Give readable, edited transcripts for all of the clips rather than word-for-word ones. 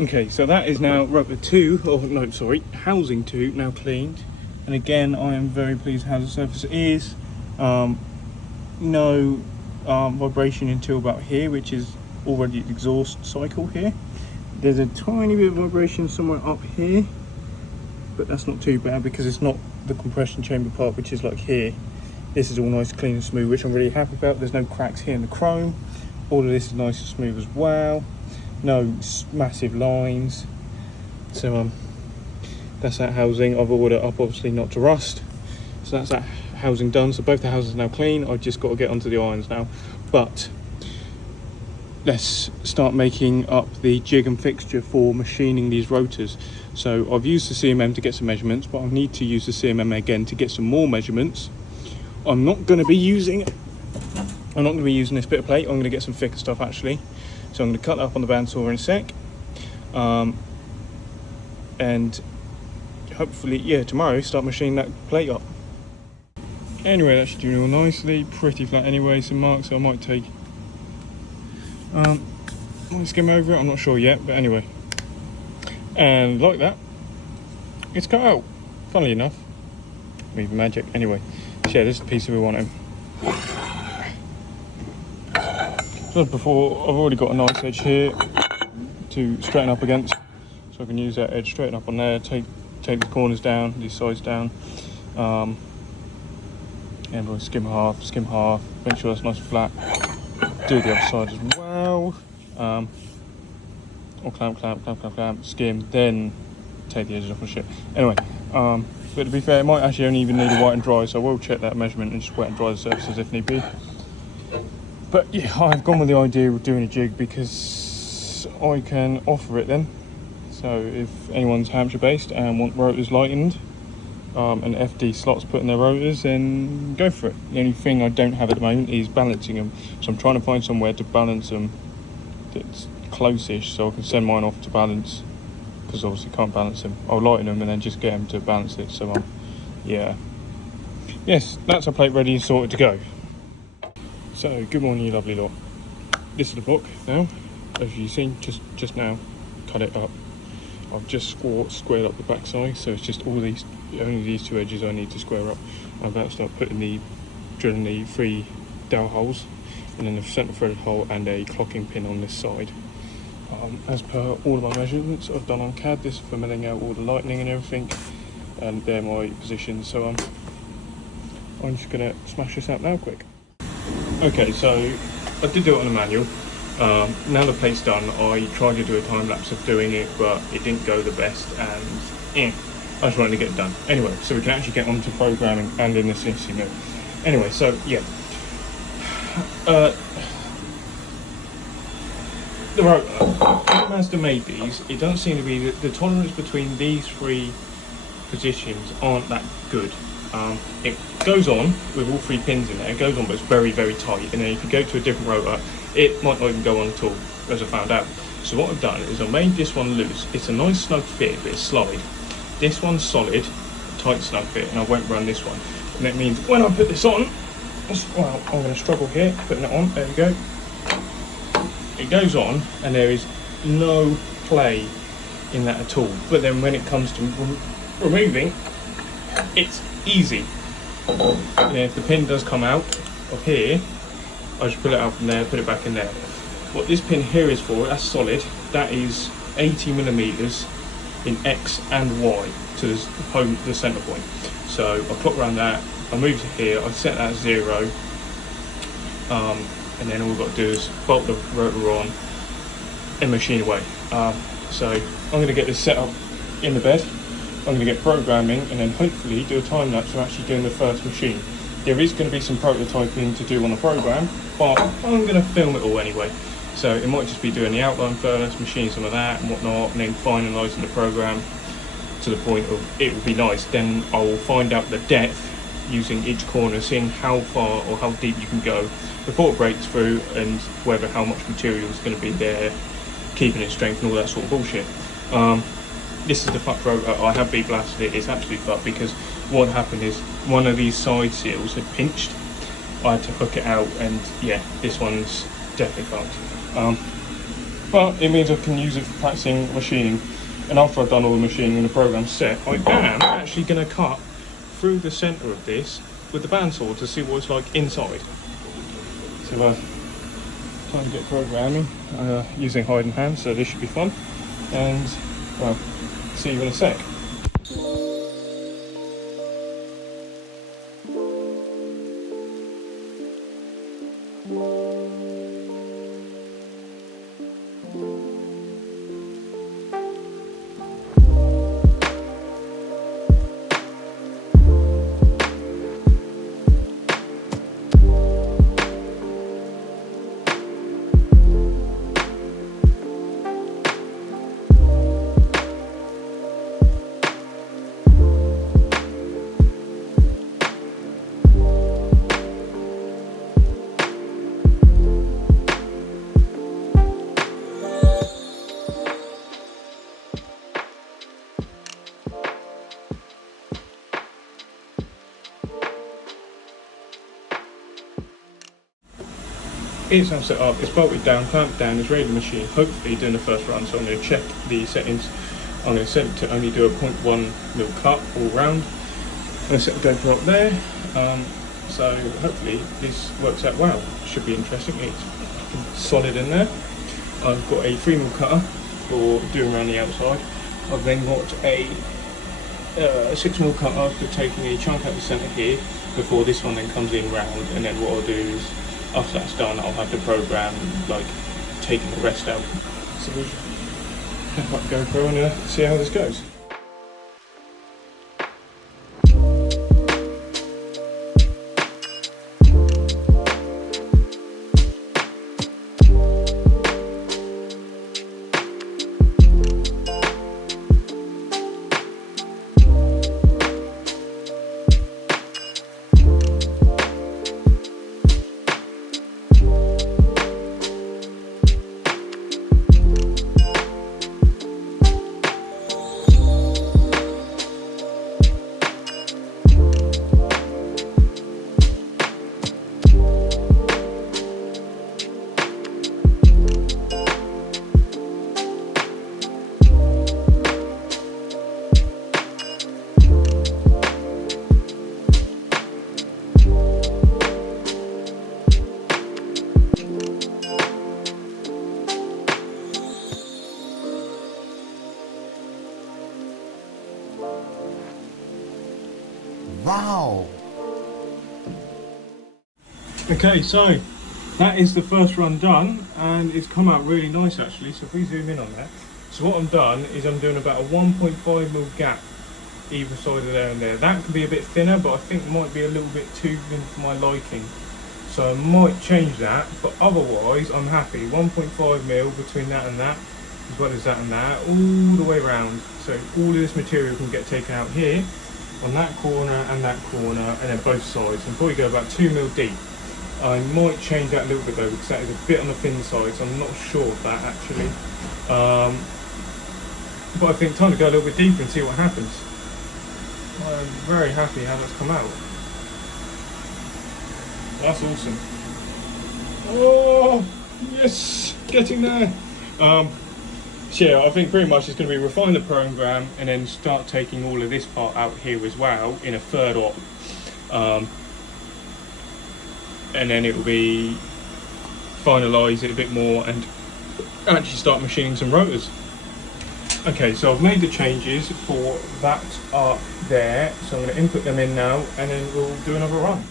Okay, so that is now rotor 2, or no, sorry, housing 2 now cleaned. And again, I am very pleased how the surface is. No vibration until about here, which is already the exhaust cycle here. There's a tiny bit of vibration somewhere up here, but that's not too bad because it's not the compression chamber part, which is like here. This is all nice, clean and smooth, which I'm really happy about. There's no cracks here in the chrome. All of this is nice and smooth as well. No massive lines. So that's that housing. I've ordered up obviously not to rust. So that's that housing done. So both the houses are now clean. I've just got to get onto the irons now. But let's start making up the jig and fixture for machining these rotors. So I've used the CMM to get some measurements, but I need to use the CMM again to get some more measurements. I'm not going to be using this bit of plate. I'm going to get some thicker stuff actually. So I'm going to cut that up on the bandsaw in a sec. And hopefully, yeah, tomorrow start machining that plate up. Anyway, that's doing all nicely, pretty flat anyway, some marks I might take. Might skim over it, I'm not sure yet, but anyway. And like that, it's cut out, funnily enough. Maybe magic, anyway. So yeah, this is the piece that we want in. So as before, I've already got a nice edge here to straighten up against. So I can use that edge, straighten up on there, take the corners down, these sides down. And we'll skim half, make sure that's nice and flat. Do the other side as well. Or clamp, skim, then take the edges off and shit. Anyway, but to be fair, it might actually only even need a wet and dry, so I will check that measurement and just wet and dry the surfaces if need be. But yeah, I've gone with the idea of doing a jig because I can offer it then. So if anyone's Hampshire based and want rotors lightened, and FD slots put in their rotors, then go for it. The only thing I don't have at the moment is balancing them. So I'm trying to find somewhere to balance them that's close-ish so I can send mine off to balance, because obviously can't balance them. I'll lighten them and then just get them to balance it. So yeah. Yes, that's our plate ready and sorted to go. So good morning, you lovely lot. This is the book now. As you've seen just now, cut it up. I've just squared up the back side, so it's just only these two edges I need to square up. I'm about to start drilling the 3 dowel holes, and then the centre threaded hole and a clocking pin on this side. As per all of my measurements I've done on CAD, this is for milling out all the lightning and everything, and they're my positions. So I'm just gonna smash this out now quick. Okay, so I did do it on a manual. Now the plate's done, I tried to do a time lapse of doing it, but it didn't go the best, and I just wanted to get it done. Anyway, so we can actually get onto programming and in the CNC mode. Anyway, so yeah. The rotor, as to made these, it doesn't seem to be, the tolerance between these 3 positions aren't that good. It goes on with all 3 pins in there, it goes on, but it's very, very tight. And then if you go to a different rotor, it might not even go on at all, as I found out. So what I've done is I made this one loose. It's a nice snug fit, but it's slide. This one's solid, tight snug fit, and I won't run this one. And that means when I put this on, well, I'm going to struggle here, putting it on, there we go. It goes on, and there is no play in that at all. But then when it comes to removing, it's easy. And if the pin does come out of here, I just pull it out from there, put it back in there. What this pin here is for, that's solid, that is 80mm in X and Y to the centre point. So I clock around that, I move to here, I set that 0, and then all we've got to do is bolt the rotor on and machine away. So I'm going to get this set up in the bed, I'm going to get programming, and then hopefully do a time lapse of actually doing the first machine. There is going to be some prototyping to do on the program, but I'm going to film it all anyway. So it might just be doing the outline first, machining some of that and whatnot, and then finalising the program to the point of it would be nice. Then I will find out the depth using each corner, seeing how far or how deep you can go before it breaks through, and whether how much material is going to be there, keeping its strength and all that sort of bullshit. This is the fucked rotor. I have blasted it. It's absolutely fucked because what happened is one of these side seals had pinched. I had to hook it out, and yeah, this one's definitely fucked. but it means I can use it for practicing machining. And after I've done all the machining and the program's set, I am actually going to cut through the centre of this with the bandsaw to see what it's like inside. So time to get programming using hiding hands, so this should be fun. And well, see you in a sec. It's now set up, it's bolted down, clamped down, it's ready to machine, hopefully doing the first run. So I'm going to check the settings. I'm going to set it to only do a 0.1mm cut all round. I'm going to set the GoPro up there, so hopefully this works out well. Should be interesting. It's solid in there. I've got a 3mm cutter for doing around the outside. I've then got a 6mm cutter for taking a chunk out of the centre here before this one then comes in round, and then what I'll do is after that's done, I'll have the program like taking the rest out. So we'll have up GoPro and see how this goes. Wow! Okay, so that is the first run done, and it's come out really nice actually. So if we zoom in on that, so what I'm done is I'm doing about a 1.5mm gap either side of there and there. That can be a bit thinner, but I think it might be a little bit too thin for my liking, so I might change that. But otherwise I'm happy. 1.5mm between that and that, as well as that and that, all the way around, so all of this material can get taken out here on that corner and then both sides, and probably go about 2mm deep. I might change that a little bit though, because that is a bit on the thin side, so I'm not sure of that actually. But I think time to go a little bit deeper and see what happens. I'm very happy how that's come out. That's awesome. Oh yes, getting there. So yeah, I think pretty much it's going to be refine the program and then start taking all of this part out here as well in a third op. And then it will be finalise it a bit more and actually start machining some rotors. Okay, so I've made the changes for that up there, so I'm going to input them in now and then we'll do another run.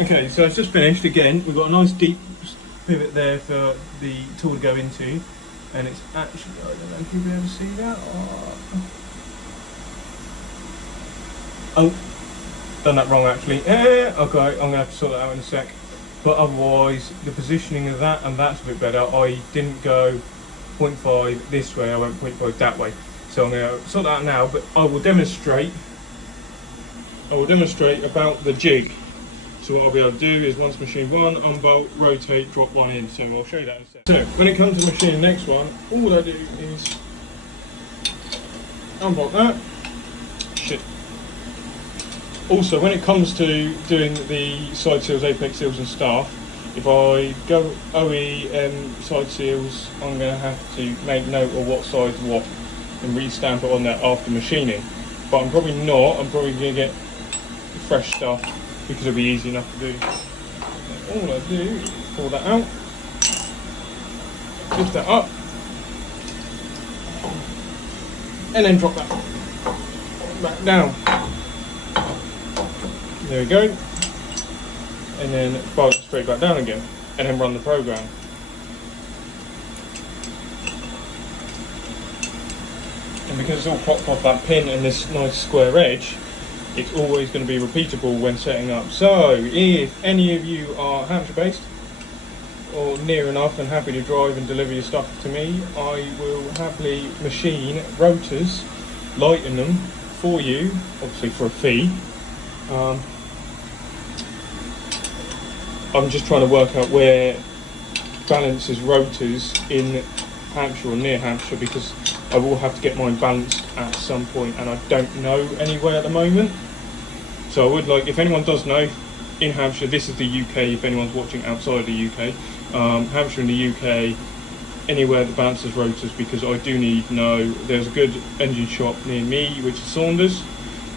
Okay, so it's just finished again. We've got a nice deep pivot there for the tool to go into, and it's actually, I don't know if you'll be able to see that. Oh, done that wrong actually. Okay, I'm gonna have to sort that out in a sec. But otherwise, the positioning of that and that's a bit better. I didn't go 0.5 this way, I went 0.5 that way. So I'm gonna sort that out now, but I will demonstrate about the jig. So what I'll be able to do is once machine one, unbolt, rotate, drop one in. So I'll show you that in a sec. So when it comes to machining the next one, all I do is unbolt that. Shit. Also, when it comes to doing the side seals, apex seals and stuff, if I go OE side seals, I'm going to have to make note of what side's what and re-stamp it on there after machining. But I'm probably not, I'm probably going to get fresh stuff because it'll be easy enough to do. And all I do is pull that out, lift that up, and then drop that back down. There we go. And then bolt it straight back down again, and then run the program. And because it's all cropped off that pin and this nice square edge, it's always going to be repeatable when setting up. So if any of you are Hampshire based or near enough and happy to drive and deliver your stuff to me, I will happily machine rotors, lighten them for you, obviously for a fee. I'm just trying to work out where balances rotors in Hampshire or near Hampshire, because I will have to get mine balanced at some point and I don't know anywhere at the moment. So I would like, if anyone does know in Hampshire, this is the UK, if anyone's watching outside the UK, Hampshire in the UK, anywhere that balances rotors, because I do need to know. There's a good engine shop near me, which is Saunders.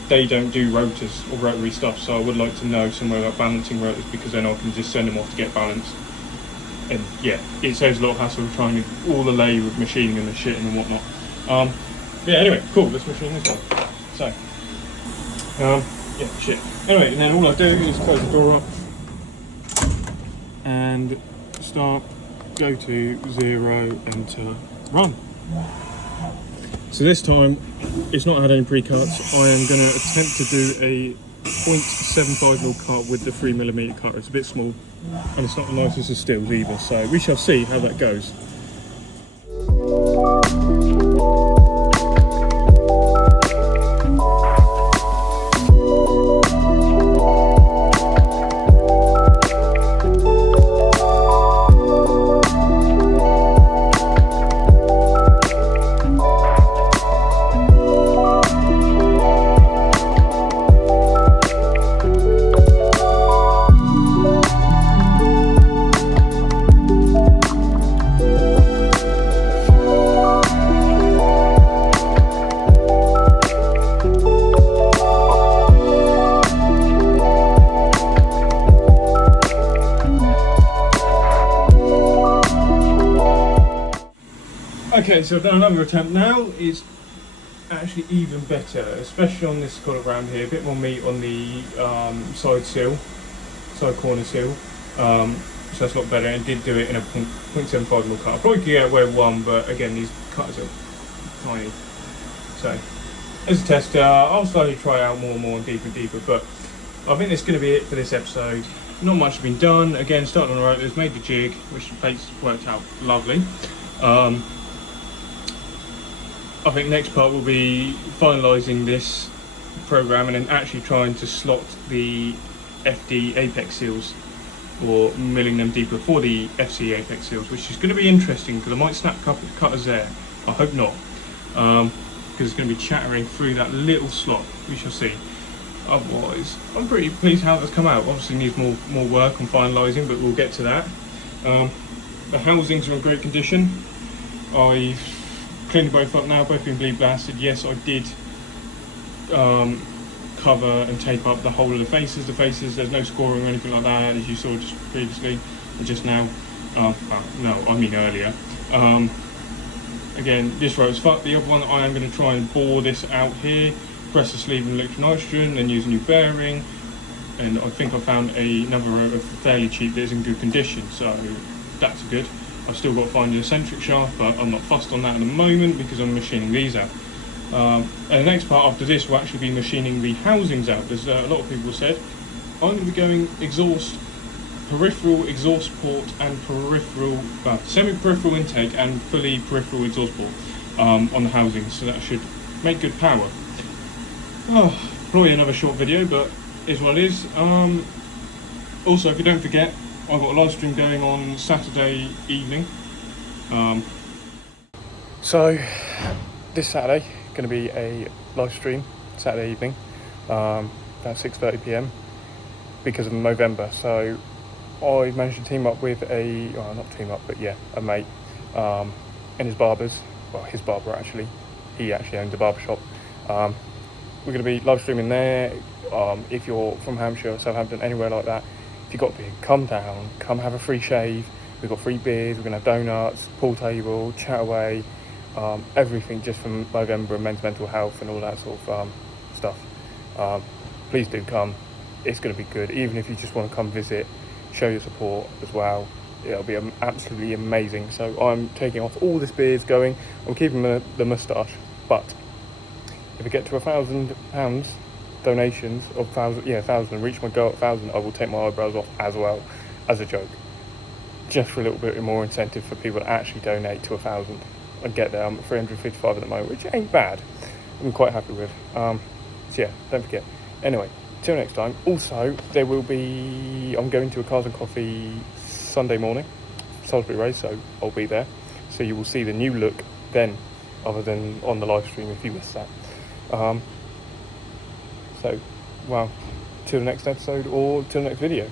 They don't do rotors or rotary stuff, so I would like to know somewhere about balancing rotors, because then I can just send them off to get balanced. And yeah, it saves a lot of hassle trying to all the layer of machining and the shitting and whatnot. Yeah, anyway, cool, let's machine this one. So, yeah, shit. Anyway, and then all I do is close the door up and start, go to 0, enter, run. So this time, it's not had any pre-cuts. I am going to attempt to do a 0.75mm cut with the 3mm cutter. It's a bit small, and it's not the nicest of steels either, so we shall see how that goes. Okay, so I've done another attempt now. It's actually even better, especially on this collar around here. A bit more meat on the side corner seal. So that's a lot better, and did do it in a 0.75mm cut. I probably could get away with one, but again, these cutters are tiny. So, as a tester, I'll slowly try out more and more and deeper, but I think that's going to be it for this episode. Not much has been done. Again, starting on the rotors, made the jig, which the plates worked out lovely. I think next part will be finalising this program and then actually trying to slot the FD apex seals, or milling them deeper for the FC apex seals, which is going to be interesting because I might snap cutters there. I hope not, because it's going to be chattering through that little slot. We shall see. Otherwise, I'm pretty pleased how that's come out. Obviously needs more work on finalising, but we'll get to that. The housings are in great condition. I've cleaned both up now, both been bleed blasted. Yes, I did cover and tape up the whole of the faces. There's no scoring or anything like that, as you saw just previously, and just now. No, I mean earlier. Again, this rotor's fucked. The other one, I am going to try and bore this out here, press the sleeve in electric nitrogen, then use a new bearing. And I think I found another rotor fairly cheap that is in good condition, so that's good. I've still got to find the eccentric shaft, but I'm not fussed on that at the moment because I'm machining these out. And the next part after this will actually be machining the housings out. There's a lot of people said I'm going to be going exhaust, peripheral exhaust port, and peripheral, semi-peripheral intake and fully peripheral exhaust port on the housings. So that should make good power. Oh, probably another short video, but is what it is. Also, if you don't forget, I've got a live stream going on Saturday evening. So this Saturday going to be a live stream Saturday evening at 6:30 p.m. because of November. So I managed to team up with not team up, but yeah, a mate and his barbers. Well, his barber actually. He actually owns a barber shop. We're going to be live streaming there. If you're from Hampshire, Southampton, anywhere like that, if you've got beer, come down, come have a free shave. We've got free beers, we're going to have donuts, pool table, chat away, everything just from November and men's mental health and all that sort of stuff. Please do come. It's going to be good. Even if you just want to come visit, show your support as well. It'll be absolutely amazing. So I'm taking off all this beard going. I'm keeping the moustache, but if we get to £1,000 donations of 1,000 and reach my goal at 1,000, I will take my eyebrows off as well, as a joke, just for a little bit more incentive for people to actually donate to 1,000 and get there. I'm at 355 at the moment, which ain't bad. I'm quite happy with. So yeah, don't forget. Anyway, till next time. Also, there will be, I'm going to a Cars and Coffee Sunday morning, Salisbury race, so I'll be there. So you will see the new look then, other than on the live stream if you missed that. So, well, till the next episode or till the next video.